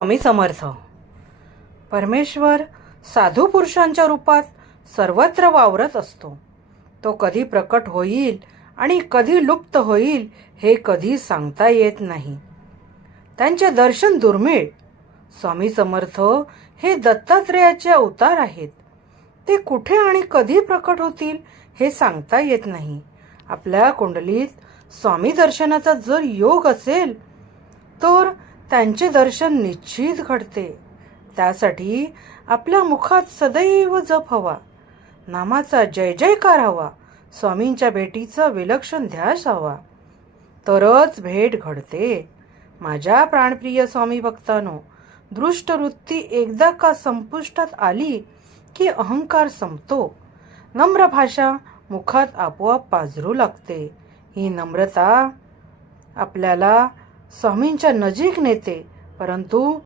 स्वामी समर्थ. परमेश्वर साधू पुरुषांच्या रूपात सर्वत्र वावरत असतो. तो कधी प्रकट होईल आणि कधी लुप्त होईल हे कधी सांगता येत नाही. त्यांचे दर्शन दुर्मिळ. स्वामी समर्थ हे दत्तात्रेयाचे अवतार आहेत. ते कुठे आणि कधी प्रकट होतील हे सांगता येत नाही. आपल्या कुंडलीत स्वामी दर्शनाचा जर योग असेल तर त्यांचे दर्शन निश्चित घडते. त्यासाठी आपल्या मुखात सदैव जप हवा, नामाचा जय जयकार हवा, स्वामींच्या भेटीचा विलक्षण ध्यास हवा, तरच भेट घडते. माझ्या प्राणप्रिय स्वामी भक्तांनो, दृष्ट वृत्ती एकदा का संपुष्टात आली की अहंकार संपतो. नम्र भाषा मुखात आपोआप पाझरू लागते. ही नम्रता आपल्याला स्वामींच्या नजीक नेते, परंतु